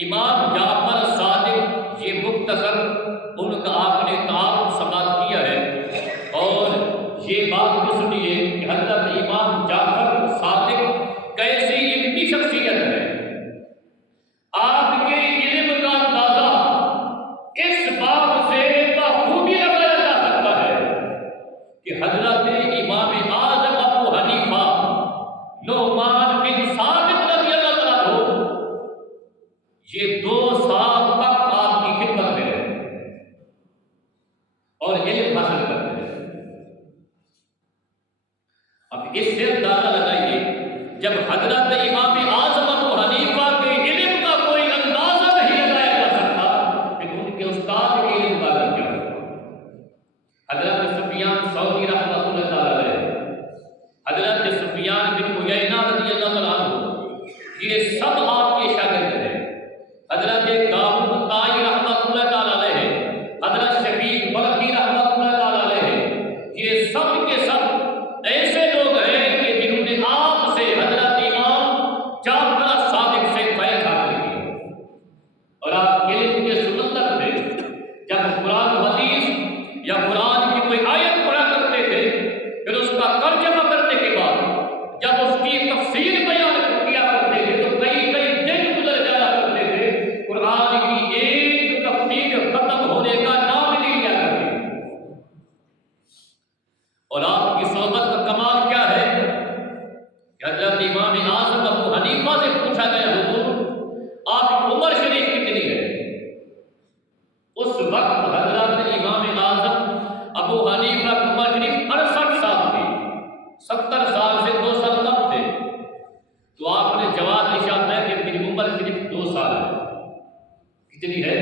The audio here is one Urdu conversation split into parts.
امام جعفر صادق، یہ مختصر ان کا آپ نے تعارف سماعت کیا ہے، اور یہ بات بھی سنیے کہ حضرت امام جعفر صادق کیسی علمی شخصیت ہے۔ آپ کے علم کا اندازہ اس بات سے بخوبی لگایا جا سکتا ہے کہ حضرت امام اعظم ابو حنیفہ نعمان بن ثابت رضی اللہ عنہ یہ 2 سال تک آپ کی خدمت میں رہے اور علم حاصل کرتے رہے۔ اب اس سے اندازہ لگائیے، جب حضرت امام اعظم ابو حنیفہ کے علم کا کوئی اندازہ نہیں لگایا جا سکتا کہ ان کے استاد کے علم کا کیا ہوگا۔ حضرت سفیان ثوری رحمۃ اللہ تعالی علیہ، حضرت سفیان بن عیینہ رضی اللہ عنہ، یہ سب آپ کے شاگرد ہیں۔ حضرت داؤد طائی رحمۃ اللہ تعالی علیہ، حضرت شفیق بلخی رحمۃ اللہ تعالی علیہ، یہ سب کے سب ایسے لوگ ہیں کہ جنہوں نے آپ سے حضرت امام جعفر صادق سے بیعت حاصل کی، اور آپ علم کے سمندر میں جب قرآن حدیث یا قرآن کی کوئی آیت پڑھا کرتے تھے، پھر اس کا ترجمہ کرنے کے بعد جب اس کی تفسیر بیان کیا کرتے تھے تو کئی کئی دن گزر جایا کرتے تھے، قرآن کی ایک تفسیر ختم ہونے کا نام نہیں لیا کرتی۔ اور آپ کی صحبت کا کمال کیا ہے کہ حضرت امام اعظم ابو حنیفہ سے پوچھا گیا، حضور آپ کی عمر شریف کتنی ہے؟ اس وقت حضرت امام اعظم ابو حنیفہ کی عمر شریف 68 سال تھی، 70 سال سے 2 سال کم تھے۔ تو آپ نے جواب ارشاد ہے کہ میری عمر صرف 2 سال ہے۔ کتنی ہے؟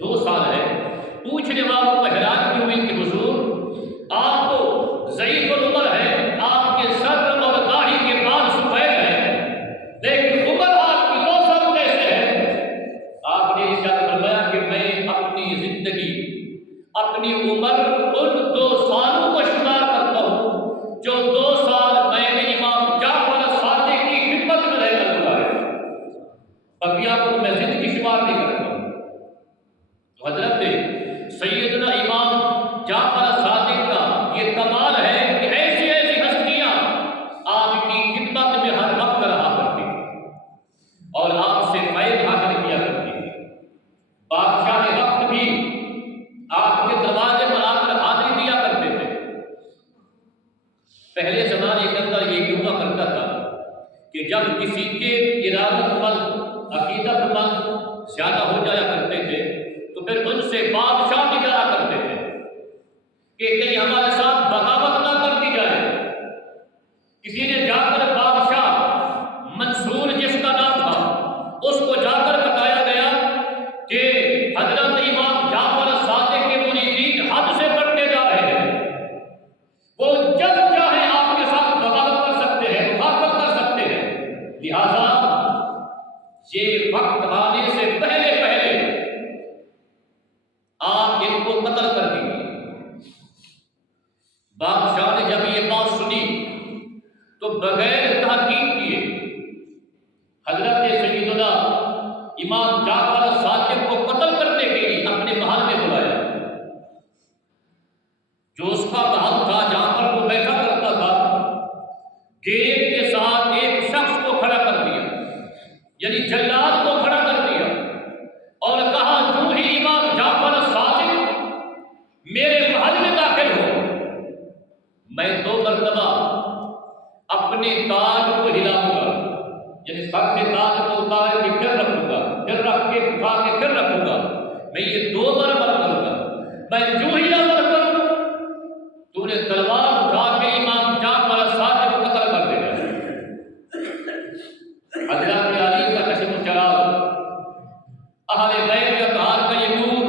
2 سال ہے۔ پوچھنے والوں کو حیران کی ہوئی کہ حضور آپ تو ضعیف العمر ہے، آپ کے سر اور داڑھی کے بال سفید ہیں، لیکن عمر آپ کی 2 سال کیسے ہے؟ آپ نے ارشاد فرمایا کہ میں اپنی زندگی، اپنی عمر ان 2 سالوں کو شمار کرتا ہوں جو 2 سال میں نے امام جعفر صادق کی خدمت میں رہ کر گزارے، بقیہ کو میں زندگی شمار نہیں کرتا ہوں۔ تو حضرت سیدنا امام جعفر صادق کا یہ کمال ہے کہ ایسی ایسی ہستیاں آپ کی خدمت میں ہر وقت رہا کرتی تھی اور آپ سے فیض حاصل کیا کرتی تھی۔ بادشاہ وقت بھی آپ کے دروازے پر آ کر حاضری دیا کرتے تھے۔ پہلے زمانے کے اندر یہ ہوا کرتا تھا کہ جب کسی کے ارادت مند، عقیدت مند زیادہ ہو جایا کرتے تھے تو پھر ان سے بادشاہ بھی ڈرا کرتے تھے کہ کہیں ہمارے ساتھ بغاوت نہ کر دی جائے۔ کسی نے جا کر بادشاہ منصور جس کا نام تھا اس کو جا کر بتایا گیا کہ حضرت امام جعفر صادق کے مریدین حد سے بڑھتے جا رہے ہیں، وہ جب چاہے آپ کے ساتھ بغاوت کر سکتے ہیں، مخالفت کر سکتے ہیں، لہذا یہ وقت آنے سے پہلے آپ ان کو قتل کر دیجیے۔ بادشاہ نے جب یہ بات سنی تو بغیر تحقیق کیے حضرت سیدنا امام جعفر صادق کو قتل کرنے کے لیے اپنے محل میں بلایا۔ جو اس کا محل تھا جہاں پر وہ بیٹھا کرتا تھا، گیٹ کے ساتھ ایک شخص کو کھڑا کر دیا، یعنی جلاد کو کھڑا کر دیا اور کہا جو ہی امام جعفر صادق میرے محل میں داخل ہو، میں 2 مرتبہ اپنے تاج کو ہلاؤں گا، یعنی سر سے تاج کو اتار کے پھر رکھوں گا، پھر رکھ کے اٹھا کے پھر رکھوں گا، میں یہ 2 بار کروں گا۔ میں جو ہی امر کروں تو نے تلوار اٹھا کے امام جعفر صادق کو قتل کر دے گا۔ حضرت علی کا کشف چراغ، اہل بیت اطہار کا یہ نور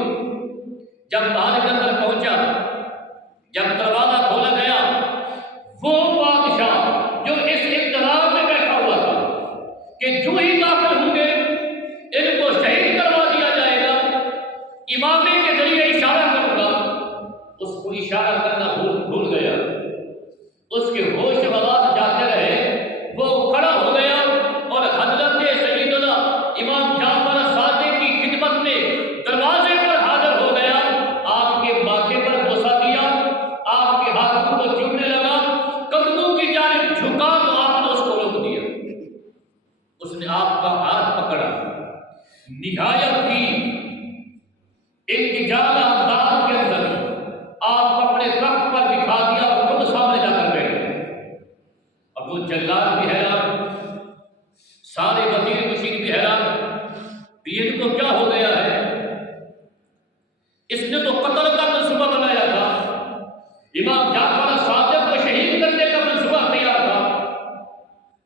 جب محل کے اندر پہنچا، جب دروازہ کھولا گیا، وہ بادشاہ جو اس اقتدار میں بیٹھا ہوا تھا کہ جو ہی داخل ہوں گے ان کو شہید کروا دیا جائے گا، امامے کے ذریعے اشارہ کروں گا، اس کو اشارہ کرنا بھول گیا، اس کے ہوش حواس جاتے رہے، وہ کھڑا ہو گیا اور حضرت سیدنا امام جعفر صادق نے آپ کا ہاتھ پکڑا، نہایت ہی انتجال انداز کے اندر آپ اپنے تخت پر بٹھا دیا اور خود سامنے جا کر بیٹھے۔ اب وہ جلاد بھی حیران، سارے وزیر مشیر بھی حیران، ان کو کیا ہو گیا ہے؟ اس نے تو قتل کا منصوبہ بنایا تھا، امام جعفر صادق کو شہید کرنے کا منصوبہ تیار تھا،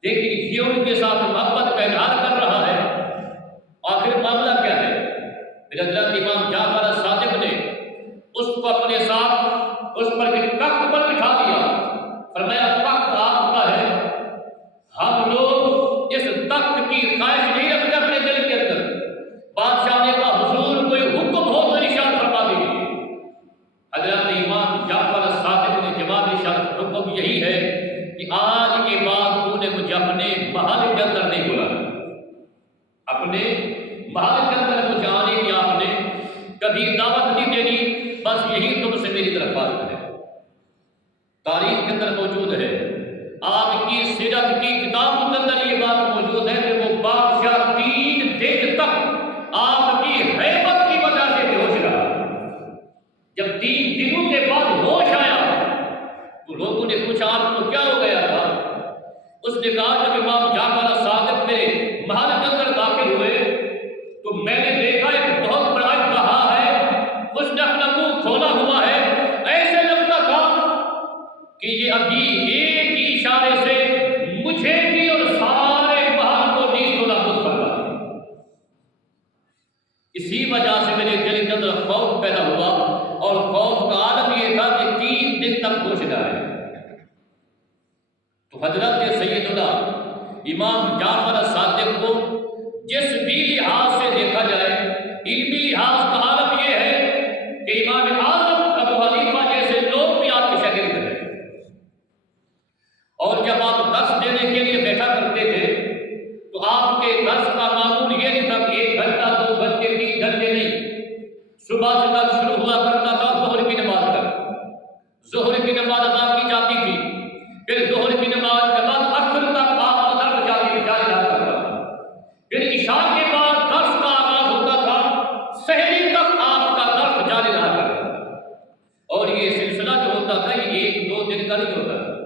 لیکن یہ ان کے ساتھ محبت کا اظہار کر رہا ہے۔ آخر معاملہ کیا ہے؟ پھر حضرت امام جعفر صادق نے اس کو اپنے ساتھ اس پر تخت پر بٹھا دیا، فرمایا تخت آپ کا ہے، ہم لوگ اس تخت کی خواہش نہیں رکھتے اپنے دل کے اندر، بادشاہ نے کہا حضور کوئی حکم ہو تو ارشاد فرما دیجیے۔ حضرت امام جعفر صادق نے جواب ارشاد، حکم یہی ہے کہ آج کے بعد تو نے مجھے اپنے محل کے اندر نہیں بلانا، اپنے محل کے اندر مجھے آنے کی آپ نے کبھی دعوت نہیں دینی، بس یہی تم سے میری درخواست ہے۔ تاریخ کے اندر موجود ہے، آپ کی سیرت کی کتاب کے اندر یہ بات موجود ہے کہ وہ بادشاہ 3 دن تک آپ کی ہیبت کی وجہ سے بے ہوش رہا۔ جب 3 دنوں کے بعد ہوش آیا تو لوگوں نے پوچھا آپ کو کیا ہو گیا تھا؟ اس نے کہا جب امام جعفر صادق میرے محل کے اندر داخل ہوئے تو میں نے دیکھا ایک بہت بڑا اژدہا ہے، اس نے اپنا منہ کھولا ہوا ہے، ایسے لگتا تھا کہ یہ ابھی ایک ہی اشارے سے مجھے بھی اور سارے محل کو نیز و نابود کر رہا ہے۔ اسی وجہ سے میرے دل کے اندر خوف پیدا ہوا، اور خوف کا عالم یہ تھا کہ 3 دن تک ہوش نہ آئے۔ تو حضرت سیدنا امام جعفر صادق کو جس بھی لحاظ سے دیکھا جائے، علمی لحاظ کا عالم یہ ہے کہ امام اعظم ابو حنیفہ جیسے لوگ بھی آپ کے شاگرد ہیں، اور جب آپ درس دینے کے لیے بیٹھا کرتے تھے تو آپ کے درس کا معمول یہ نہیں تھا کہ 1 گھنٹہ 2 گھنٹے 3 گھنٹے نہیں، صبح سے درس شروع ہوا کرتا تھا ظہر کی نماز تک، ظہر کی نماز ادا کی جاتی تھی، پھر ظہر کی نماز کے بعد عصر تک آپ کا درس جاری رہا کرتا تھا، پھر عشاء کے بعد درس کا آغاز ہوتا تھا، سحری تک آپ کا درس جاری رہا کرتا تھا۔ اور یہ سلسلہ جو ہوتا تھا یہ 1-2 دن کا نہیں ہوتا تھا،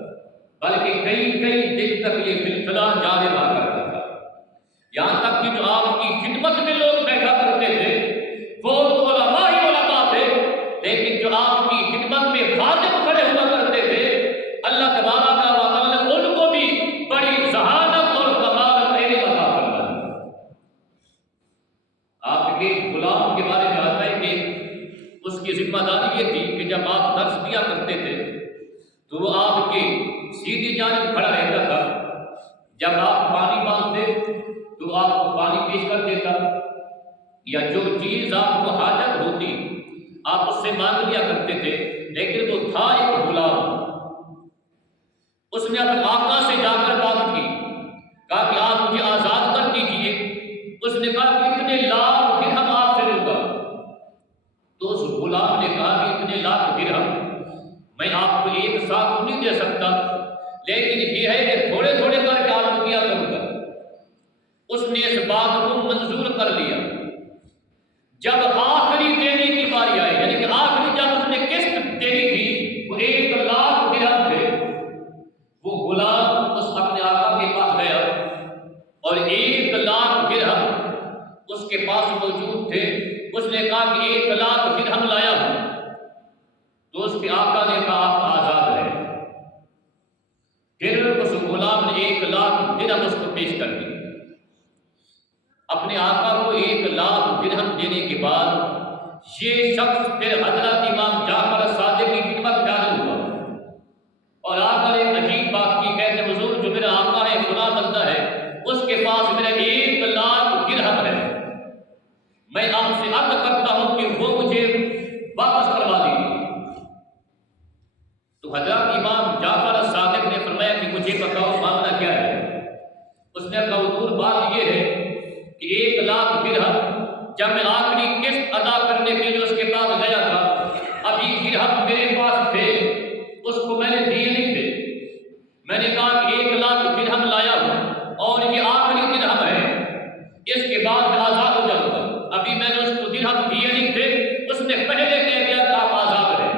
بلکہ کئی دن تک یہ سلسلہ جاری رہا کرتا تھا، یہاں تک کہ جو آپ کی خدمت میں لوگ بیٹھا کرتے تھے وہ علماء ہی علماء تھے، لیکن جو آپ کی خدمت میں خادم کھڑے ہوا کرتے تھے، اللہ تبارک و تعالیٰ نے ان کو بھی بڑی ذہانت اور کمال علم عطا فرمایا۔ آپ کے غلام کے بارے میں آتا ہے کہ اس کی ذمہ داری یہ تھی کہ جب آپ درس دیا کرتے تھے تو وہ آپ کے سیدھی جانب کھڑا رہتا تھا، جب آپ پانی مانگتے تو آپ کو پانی پیش کر دیتا، یا جو چیز آپ کو حاجت ہوتی آپ اس سے مانگ لیا کرتے تھے، لیکن وہ تھا ایک غلام۔ اس نے اپنے آقا سے جا کر بات کی، کہا کہ آپ مجھے آزاد کر دیجئے۔ اس نے کہا کہ اتنے لاکھ درہم آپ سے لوں گا۔ تو اس غلام نے کہا کہ اتنے لاکھ درہم میں آپ کو ایک ساتھ نہیں دے سکتا، لیکن یہ ہے کہ تھوڑے تھوڑے کر کے آپ کو دیا کروں گا۔ اس نے اس بات کو منظور کر لیا۔ جب آخری دینے کی باری آئی، یعنی کہ آخری جب اس نے قسط دینی تھی، وہ 1 لاکھ درہم تھے، وہ غلام اس اپنے آقا کے پاس گیا اور 1 لاکھ درہم اس کے پاس موجود تھے۔ اس نے کہا کہ 1 لاکھ درہم لایا ہوں۔ تو اس کے آقا نے کہا آپ آزاد ہیں۔ پھر اس غلام نے 1 لاکھ درہم اس کو پیش کر دی۔ اپنے آقا کو 1 لاکھ درہم دینے کے بعد یہ شخص پھر حضرت امام جعفر صادق کی خدمت میں حاضر ہوا، اور آقا نے عجیب بات کی، کہتے حضور جو میرا آقا ہے فلاں بندہ ہے، اس کے پاس میرا 1 لاکھ درہم ہے، میں آپ سے عرض کرتا ہوں کہ وہ مجھے واپس کروا دیجیے۔ تو حضرت امام جعفر صادق نے فرمایا کہ مجھے بتاؤ معاملہ کیا ہے۔ اس نے کہا حضور بات یہ ہے کہ 1 لاکھ درہم جب میں آخری قسط ادا کرنے کے لیے اس کے پاس گیا تھا، ابھی درہم میرے پاس تھے، اس کو میں نے دیے نہیں تھے۔ میں نے کہا کہ 1 لاکھ درہم لایا ہوں اور یہ آخری درہم ہے، اس کے بعد میں آزاد ہو جاؤں گا۔ ابھی میں نے اس کو درہم دیے نہیں تھے، اس نے پہلے کہہ دیا کہ آپ آزاد رہے۔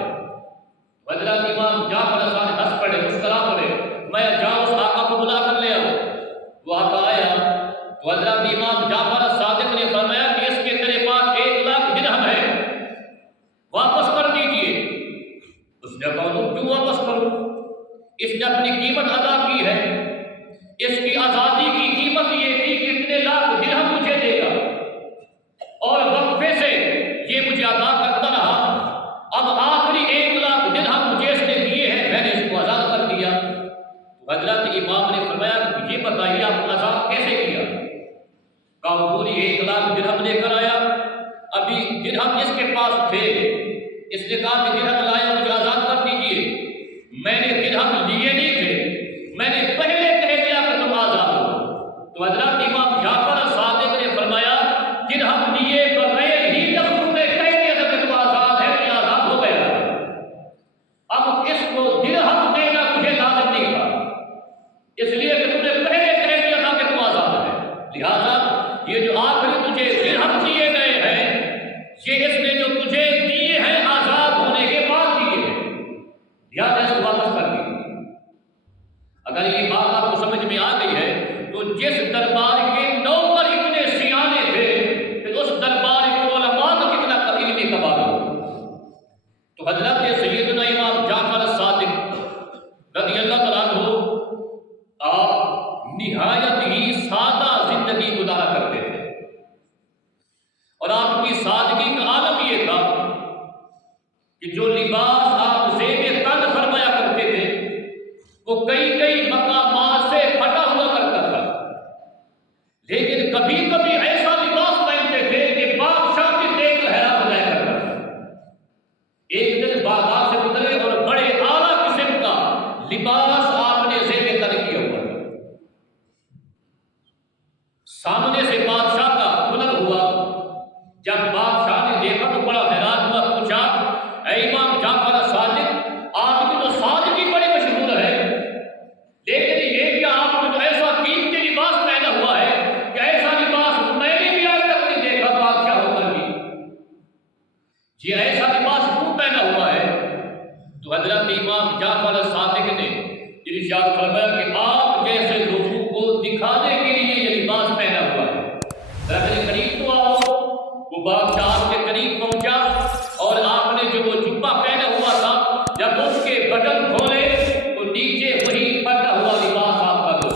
حضرت امام جعفر صادق ہنس پڑے، مسکرا پڑے، میں جاؤ اس آقا کو بلا کر لے آؤ۔ وہ آقا آیا تو حضرت امام جعفر صادق نے فرمایا کہ اس کے تیرے پاس 1,00,000 درہم ہے، واپس کر دیجئے۔ اس نے کہا تو کیوں واپس کروں؟ اس نے اپنی قیمت ادا کی ہے، اس کی آزادی کی قیمت یہ تھی کہ اتنے لاکھ درہم مجھے دے گا اور وقفے سے یہ مجھے ادا کرتا رہا۔ اب آخری 1,00,000 درہم مجھے اس نے دیے ہیں، میں نے اس کو آزاد کر دیا۔ تو حضرت امام نے فرمایا کہ یہ بتائیے آپ آزاد کیسے کیا؟ کہا پوری 1,00,000 درہم لے کر آیا، ابھی درہم اس کے پاس تھے، اس نے کہا کہ درہم لایا مجھے آزاد کر دیجیے۔ میں نے درہم لیے نہیں تھے، میں نے پہلے کہہ دیا کہ تم آزاد ہو۔ تو حضرت امام جعفر صادق نے فرمایا درہم لیے بغیر ہی جب تم نے کہہ دیا تھا کہ تم آزاد ہے تو یہ آزاد ہو گیا۔ اب اس کو درہم دینا مجھے لازم نہیں تھا، اس لیے کہ تم نے پہلے کہہ دیا تھا کہ تم آزاد ہے، لہٰذا یہ جو آخری تجھے درہم دیے گئے ہیں یہ اس نے جو تجھے دیے ہیں آزاد ہونے کے بعد دیے ہیں، لہٰذا اس کو واپس کر دیجیے۔ اگر یہ بات آپ کو سمجھ میں آ گئی ہے تو جس دربار کے نوکر اتنے سیانے تھے پھر اس دربار کے علماء کا کتنا علمی کمال ہو۔ تو حضرت سیدنا امام جعفر صادق رضی اللہ تعالیٰ عنہ آپ نہایت ہی سادہ زندگی گزارا کرتے تھے، اور آپ کی سادگی کا عالم یہ تھا کہ جو لباس آپ زیب تن فرمایا کرتے تھے وہ کئی مقامات سے پھٹا ہوا کرتا تھا، لیکن کبھی کبھی ایسا لباس پہنتے تھے کہ بادشاہ بھی دیکھ کر حیران ہو جایا کرتا تھا۔ ایک دن بازار سے گزرے اور بڑے اعلیٰ قسم کا لباس آپ نے زیب تن کیا ہوا تھا، سامنے سے بادشاہ کا ہنر ہوا، جب بادشاہ نے دیکھا تو بڑا حیران ہوا، پوچھا اے امام جعفر صادق آپ کی تو سادگی بڑی مشہور ہے، لیکن یہ کہ آپ نے تو ایسا قیمتی لباس پہنا ہوا ہے کہ ایسا لباس میں نے بھی آج تک نہیں دیکھا بادشاہ ہو کر بھی، یہ ایسا لباس کیوں پہنا ہوا ہے؟ تو حضرت امام جعفر صادق نے ارشاد فرمایا کہ آپ جیسے لوگوں کو دکھانے کے لیے یہ لباس پہنا ہوا ہے۔ ذرا میرے قریب تو آؤ۔ وہ بادشاہ کے قریب پہنچا اور آپ نے جو وہ جبہ پہنا ہوا تھا جب اس کے بٹن کھولے تو نیچے وہی پھٹا ہوا لباس آپ کا دو،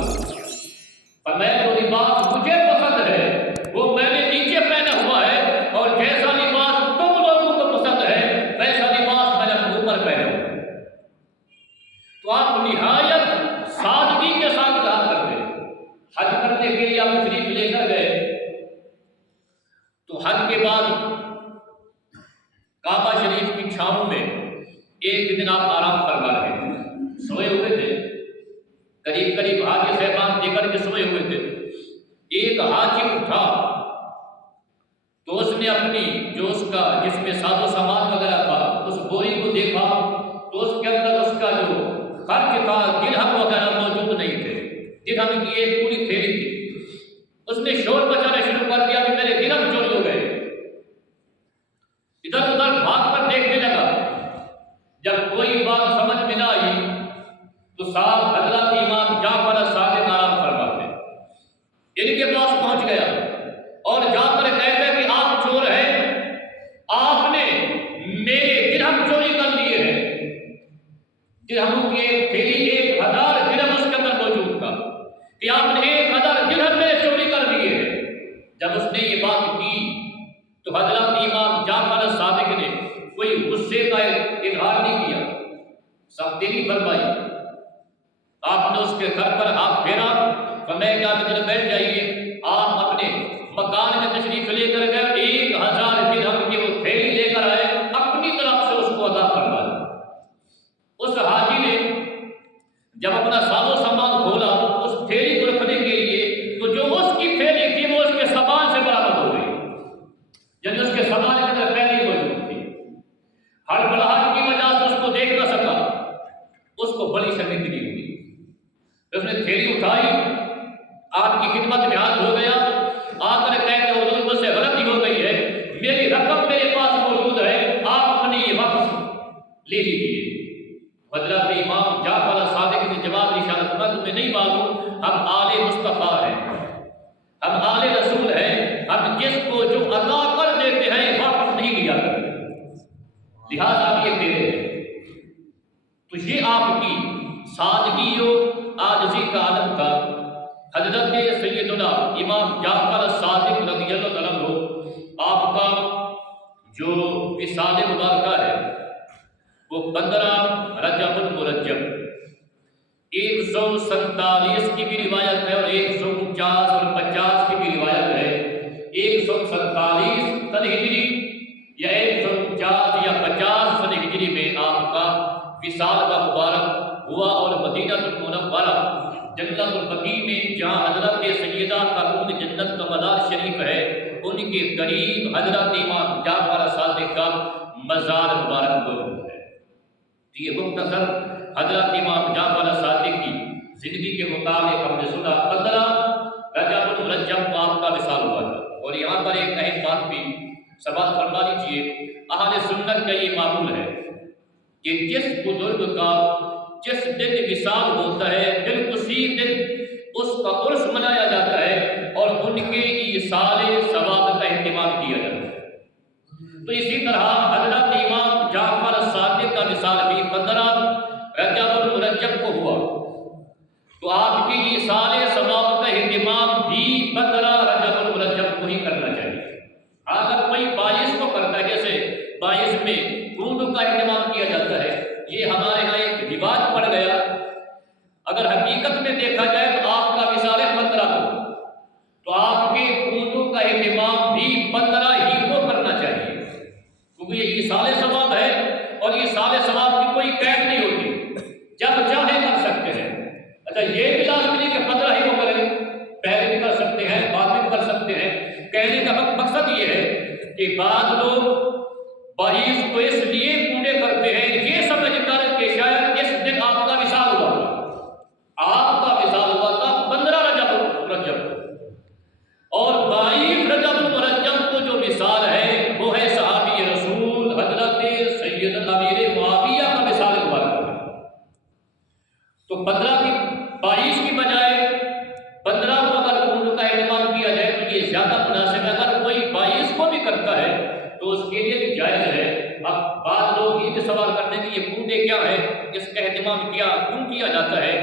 پر میں جو لباس مجھے پسند ہے وہ میں نے نیچے پہنا ہوا ہے، اور جیسا لباس تم لوگوں کو پسند ہے ویسا لباس میں نے اپنے اوپر پہنا ہوا۔ تو آپ نہایت سادگی کے ساتھ رہا کرتے۔ حج کرنے کے لیے آپ تشریف لے کر گئے تو حج کے بعد کعبہ شریف کی چھاؤں میں ایک دن آپ آرام فرما رہے تھے، سوئے ہوئے تھے، قریب حاجی صاحبان دے کر کے سوئے ہوئے تھے۔ ایک حاجی اٹھا تو اس نے اپنی جو اس کا جس میں ساز و سامان وغیرہ تھا اس بوری کو دیکھا تو اس کے اندر اس کا جو خرچ تھا درہم وغیرہ موجود نہیں تھے، درہم کی ایک پوری تھیلی تھی۔ اس نے شور مچانا شروع کر دیا کہ میرے درہم چوری ہو گئے، ادھر ادھر بھاگ کر دیکھنے لگا، جب کوئی بات سمجھ میں نہ آئی تو صاحب حضرت امام جعفر صادق آرام فرماتے ان کے پاس پہنچ گیا اور جا کر کہتے کہ آپ چور ہیں، آپ نے میرے درہم چوری کر لیے ہیں۔ درہموں کی ایک تھیلی 1,000 درہم اس کے اندر موجود تھا کہ آپ نے 1,000 درہم میں چوری کر لیے ہیں۔ جب اس نے یہ بات کی تو حضرت امام جعفر صادق نے کوئی غصے کا اظہار نہیں کیا، سب دلی فرمائی۔ آپ نے اس کے گھر پر ہاتھ پھیرا، فرمایا کہ آپ ادھر بیٹھ جائیے۔ آپ اپنے مکان میں تشریف لے کر گئے، 1,000 درہم کی وہ تھیلی لے کر آئے، اپنی طرف سے اس کو ادا فرمایا۔ اس حاجی نے جب اپنا ساز و سامان کھولا اس تھیلی کو رکھنے کے لیے تو جو اس کی تھیلی تھی وہ اس کے سامان سے برابر ہو گئی، یعنی اس کے سامان کے اندر پہلے موجود تھی۔ ہڑبڑاہٹ کی وجہ سے اس کو دیکھ نہ سکا، اس کو بڑی شرمندگی ہوئی۔ اس نے تھیلی اٹھائی، آپ کی خدمت میں حاضر ہو گیا، آ کر جس کو جو عطا کر دیتے ہیں واپس نہیں لیا کرتے، لہذا آپ یہ دے رہے ہیں۔ تو یہ آپ کی سادگی و عاجزی کا عالم تھا۔ حضرت سیدنا امام جعفر صادق رضی اللہ تعالیٰ عنہ، آپ کا جو وصال مبارکہ ہے وہ 15 رجب المرجب 147 کی بھی روایت ہے اور 149 اور 50 کی بھی روایت ہے۔ 147 سن ہجری یا 149 یا 50 سن ہجری میں آپ کا وصال کا مبارک ہوا، اور مدینہ المنورہ جنت البقیع میں جہاں حضرت سیدہ خاتون جنت کا مزار شریف ہے، ان کے قریب حضرت امام جعفر صادق کا مزار مبارک موجود ہے۔ یہ مختصر حضرت امام جعفر صادق کی زندگی کے مطابق ہم نے سنا 15 رجب المرجب کو آپ کا وصال ہوا تھا۔ اور یہاں پر ایک اہم بات بھی سماعت فرما لیجیے، اہل سنت کا یہ معمول ہے کہ جس بزرگ کا جس دن وصال ہوتا ہے پھر اسی دن اس کا عرس منایا جاتا ہے اور ان کے ایصال ثواب کا اہتمام کیا جاتا ہے۔ تو اسی طرح حضرت امام جعفر صادق کا وصال بھی 15 رجب المرجب کو ہوا، تو آپ کی ایصال ثواب کا اہتمام بھی 15 رجب المرجب کو ہی کرنا چاہیے۔ اگر کوئی 22 کو کرتا ہے، جیسے 22 میں اونٹ کا اہتمام کیا جاتا ہے، یہ ہمارے ہاں ایک رواج پڑ گیا۔ اگر حقیقت میں دیکھا جائے تو آپ کا وصال 15 کو، تو آپ کے اونٹوں کا اہتمام بھی 15 ہی کو کرنا چاہیے، کیونکہ یہ ایصال ثواب ہے اور ایصال ثواب کی کوئی قید نہیں ہوتی، جب چاہے کر سکتے ہیں۔ اچھا یہ بھی لازم نہیں کہ 15 ہی کو کریں، پہلے بھی کر سکتے ہیں، بعد میں بھی کر سکتے ہیں۔ کہنے کا مقصد یہ ہے کہ بعض لوگ 22 کو اس لیے پورے کرتے ہیں یہ سمجھ کر کہ شاید اس دن آپ کا وصال ہوا تھا۔ آپ کا وصال ہوا تھا 15 رجب المرجب کو، اور 22 رجب المرجب کو جو وصال ہے وہ ہے صحابی رسول حضرت سیدنا امیر معاویہ کا وصال مبارک ہے۔ تو 15 کی 22 کی بجائے 15 کو اگر اونٹ کا اہتمام کیا جائے تو یہ زیادہ مناسب ہے۔ اگر کوئی 22 کو بھی کرتا ہے تو اس کے لیے بھی جائز ہے۔ اب بعض لوگ یہ سوال کرتے ہیں کہ یہ پونے کیا ہے، اس کا اہتمام کیوں کیا جاتا ہے؟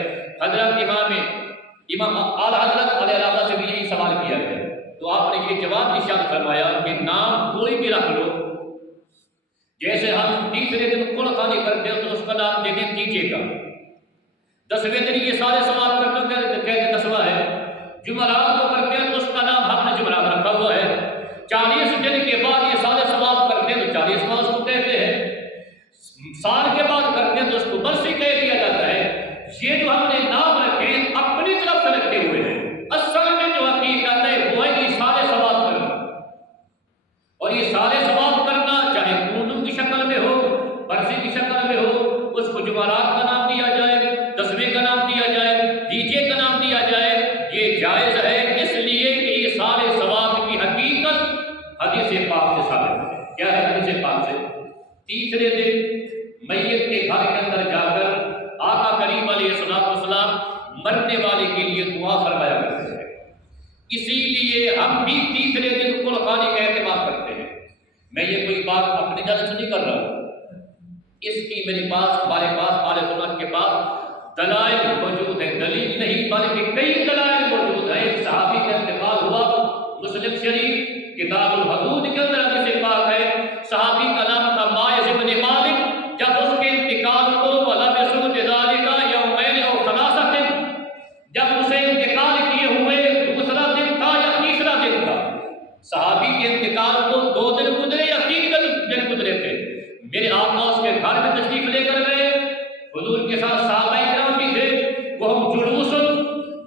حضرت امام اعلیٰ حضرت علیہ السلام سے بھی یہی سوال کیا گیا، تو آپ نے یہ جواب ارشاد فرمایا کہ نام کوئی بھی رکھ لو، جیسے ہم تیسرے دن قربانی کرتے ہیں تو اس کا نام دے دیں تیجے کا، 10ویں دن یہ سارے ثواب کرتے ہیں کہتے 10واں ہے، جمعرات کو کرتے ہیں تو اس کا نام ہم نے جمعرات رکھا ہوا ہے، 40 دن کے بعد یہ سارے ثواب کرتے ہیں تو 40واں اس کو کہتے ہیں، سال کے بعد کرتے ہیں تو اس کو برسی کہہ دیا جاتا ہے۔ یہ جو ہم نے نام رکھے اپنی طرف سے رکھے ہوئے ہیں، اصل میں جو حقیقت ہے وہ ہے یہ سارے ثواب کرنا، اور یہ سارے ثواب کرنا چاہے اونٹ کی شکل میں ہو، برسی کی شکل میں ہو، اس کو جمعرات کا نام دیا جائے، 10ویں کا نام دیا جائے، دیجے کا نام دیا جائے، یہ جائز ہے، اس لیے کہ یہ سارے ثواب کی حقیقت حدیث پاک سے ثابت ہے۔ کیا ہے حدیث پاک سے؟ تیسرے دن میت کے گھر کے اندر جا کر آقا کریم علیہ السلام مرنے والے کے لیے دعا فرمایا کرتے ہیں، اسی لیے ہم بھی تیسرے دن قربانی کا اہتمام کرتے ہیں۔ میں یہ کوئی بات اپنی جانب سے نہیں کر رہا ہوں، اس کی میرے پاس ہمارے پاس اہل سنت کے پاس دلائل موجود ہیں، دلیل نہیں بلکہ کئی دلائل موجود ہیں۔ ایک صحابی کا انتقال ہوا، مسلم شریف کتاب الحدود کے اندر حدیث پاک ہے، صحابی کا نام تھا ماعز بن مالک، جب اس کے انتقال کو وَلَبِثُوا بِذَلِكَ يَوْمَيْنِ أَوْ ثَلَاثَةٍ، جب اسے انتقال کیے ہوئے دوسرا دن تھا یا تیسرا دن تھا، صحابی کے انتقال کو 2 دن گزرے یا 3 دن گزرے تھے، میرے آقا اس کے گھر میں تشریف لے کر گئے، حضور کے ساتھ صحابہ کرام بھی تھے، وہ جلوس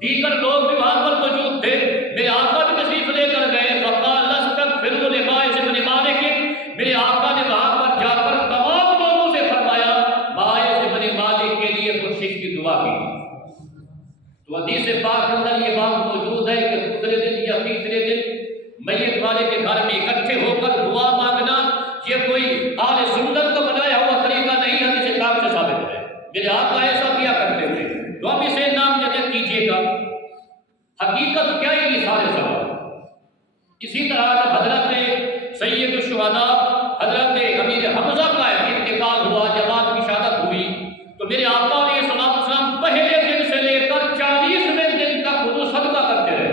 دیگر لوگ بھی وہاں پر موجود تھے، میرے آقا بھی تشریف لے کر گئے، فقال استغفروا لماعز بن مالک، میرے آقا نے وہاں پر جا کر تمام لوگوں سے فرمایا ماعز بن مالک کے لیے بخشش کی دعا کی۔ تو حدیث پاک کے اندر یہ بات موجود ہے کہ دوسرے دن یا تیسرے دن میت والے کے گھر میں اکٹھے ہو کر دعا مانگنا یہ کوئی اہل سنت کا بنایا ہوا طریقہ نہیں، حدیث پاک سے ثابت ہے۔ میرے آقا ایسا کیا کرتے تھے، تو ہم اسے نام جب کیجیے گا۔ حقیقت کیا ہے یہ سارے سوال، اسی طرح جب حضرت سید الشہداء حضرت امیر حمزہ کا انتقال ہوا، جب آپ کی شہادت ہوئی، تو میرے آقا علیہ السلام پہلے دن سے لے کر 40ویں دن تک حضور صدقہ کرتے رہے۔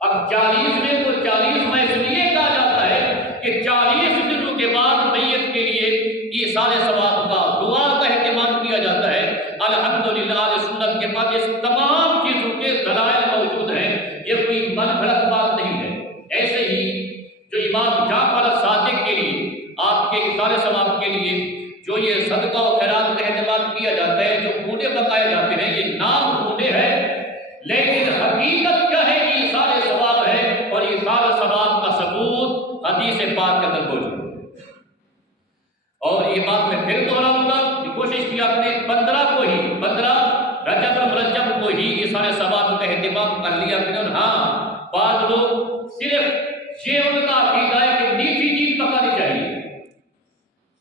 اب 40ویں کو 40واں اس لیے کہا جاتا ہے کہ 40 دنوں کے بعد میت کے لیے ایصال ثواب کا دعا کا اہتمام کیا جاتا ہے۔ الحمدللہ اہل سنت کے پاس اس تمام چیزوں کے دلائل موجود ہیں، یہ کوئی من گھڑت بات نہیں ہے۔ ایسے ہی جو امام جعفر صادق کے لیے آپ کے ایصال ثواب کے لیے جو یہ صدقہ و خیرات کا اہتمام کیا جاتا ہے، جو کونے بتائے جاتے ہیں، یہ نام کونے ہے، لیکن حقیقت کیا ہے؟ ایصال ثواب ہے، اور ایصال ثواب کا ثبوت حدیث پاک کے اندر موجود ہے۔ اور یہ بات میں پھر دوہراؤں گا کہ کوشش کی آپ نے 15 رجب المرجب کو ہی ایصال ثواب کا اہتمام کر لیا، لیکن ہاں بعض لوگ صرف یہ ان کا عقیدہ ہے کہ میٹھی چیز پکانی چاہیے،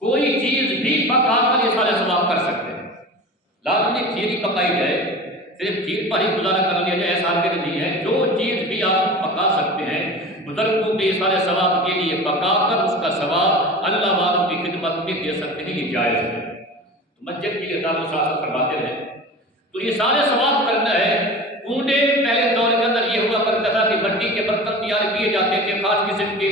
کوئی چیز بھی پکا کر ایصال ثواب کر سکتے ہیں، لازمی کھیر ہی پکائی جائے، صرف کھیر پر ہی گزارا کر لیا جائے ایسا بھی نہیں ہے۔ جو چیز بھی آپ پکا سکتے ہیں بزرگوں کے ایصال ثواب کے لیے پکا کر اس کا ثواب اللہ والوں کی خدمت میں دے سکتے ہیں، یہ جائز ہے۔ مسجد کے لیے دار مساعدت فرماتے ہیں تو ایصال ثواب کرنا ہے۔ کنڈے پہلے دور کے اندر یہ ہوا کرتا تھا کہ مٹی کے برتن تیار کیے جاتے تھے خاص قسم کے،